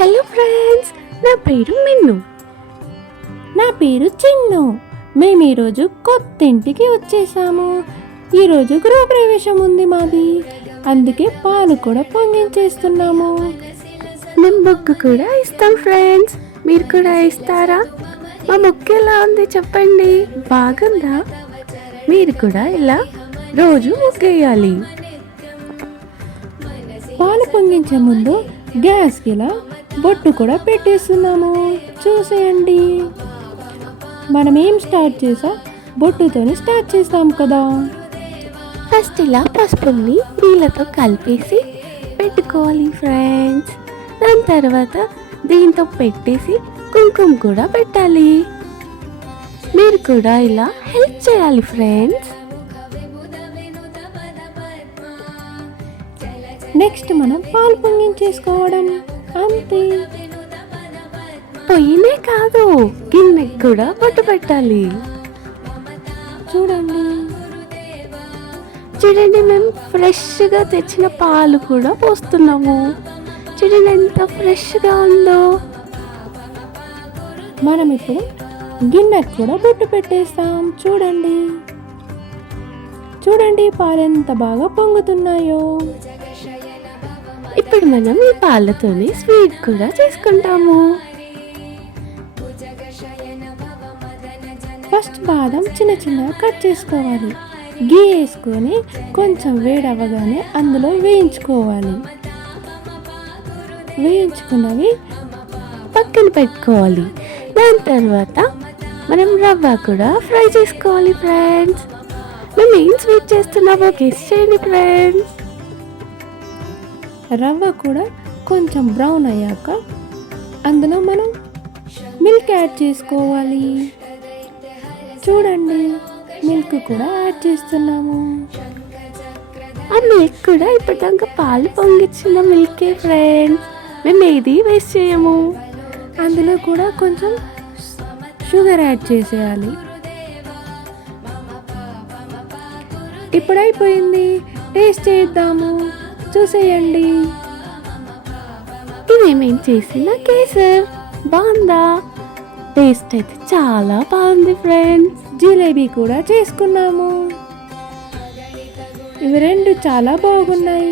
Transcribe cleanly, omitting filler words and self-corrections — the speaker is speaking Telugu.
హలో ఫ్రెండ్స్, నా పేరు మిన్ను. నా పేరు చిన్ను. మేము ఈరోజు కొత్త ఇంటికి వచ్చేసాము. ఈరోజు గృహప్రవేశం ఉంది మాది, అందుకే పాలు కూడా పొంగించేస్తున్నాము. మేము ముగ్గు కూడా ఇస్తాం ఫ్రెండ్స్, మీరు కూడా ఇస్తారా? మా ముగ్గు ఎలా ఉంది చెప్పండి, బాగుందా? మీరు కూడా ఇలా రోజు ముగ్గేయాలి. పాలు పొంగించే ముందు గ్యాస్కి ఇలా బొట్టు కూడా పెట్టేస్తున్నాము, చూసేయండి. మనం ఏం స్టార్ట్ చేసా బొట్టుతోనే స్టార్ట్ చేస్తాం కదా. ఫస్ట్ ఇలా పసుపుని నీళ్ళతో కలిపేసి పెట్టుకోవాలి ఫ్రెండ్స్. దాని తర్వాత దీంతో పెట్టేసి కుంకుమ కూడా పెట్టాలి. మీరు కూడా ఇలా హెల్ప్ చేయాలి ఫ్రెండ్స్. నెక్స్ట్ మనం పాలు పొంగించేసుకోవడం అంతే. పొయ్యినే కాదు, గిన్నెకి కూడా బొట్టు పెట్టాలి. చూడండి చూడండి, మేము ఫ్రెష్గా తెచ్చిన పాలు కూడా పోస్తున్నాము. చూడండి ఎంత ఫ్రెష్గా ఉందో. మనం ఇప్పుడు గిన్నెకి కూడా బొట్టు పెట్టేస్తాం. చూడండి చూడండి పాలు ఎంత బాగా పొంగుతున్నాయో. ఇప్పుడు మనం ఈ పాలతోనే స్వీట్ కూడా చేసుకుంటాము. ఫస్ట్ బాదం చిన్న చిన్నగా కట్ చేసుకోవాలి. గీ వేసుకొని కొంచెం వేడవ్వగానే అందులో వేయించుకోవాలి. వేయించుకున్నవి పక్కన పెట్టుకోవాలి. దాని తర్వాత మనం రవ్వ కూడా ఫ్రై చేసుకోవాలి ఫ్రెండ్స్. మేము ఏం స్వీట్ చేస్తున్నామో గెస్ చేయండి ఫ్రెండ్స్. రవ్వ కూడా కొంచెం బ్రౌన్ అయ్యాక అందులో మనం మిల్క్ యాడ్ చేసుకోవాలి. చూడండి మిల్క్ కూడా యాడ్ చేస్తున్నాము. ఆ మిల్క్ కూడా ఇప్పటిదాకా పాలు పొంగిచ్చిన మిల్కే ఫ్రెండ్స్, మేము ఏది వేస్ట్ చేయము. అందులో కూడా కొంచెం షుగర్ యాడ్ చేసేయాలి. ఇప్పుడు అయిపోయింది, టేస్ట్ చేద్దాము, చూసేయండి. ఇవేమేం చేసిన కేసర్ బాగుందా? టేస్ట్ అయితే చాలా బాగుంది ఫ్రెండ్స్. జిలేబీ కూడా చేసుకున్నాము. ఇవి రెండు చాలా బాగున్నాయి.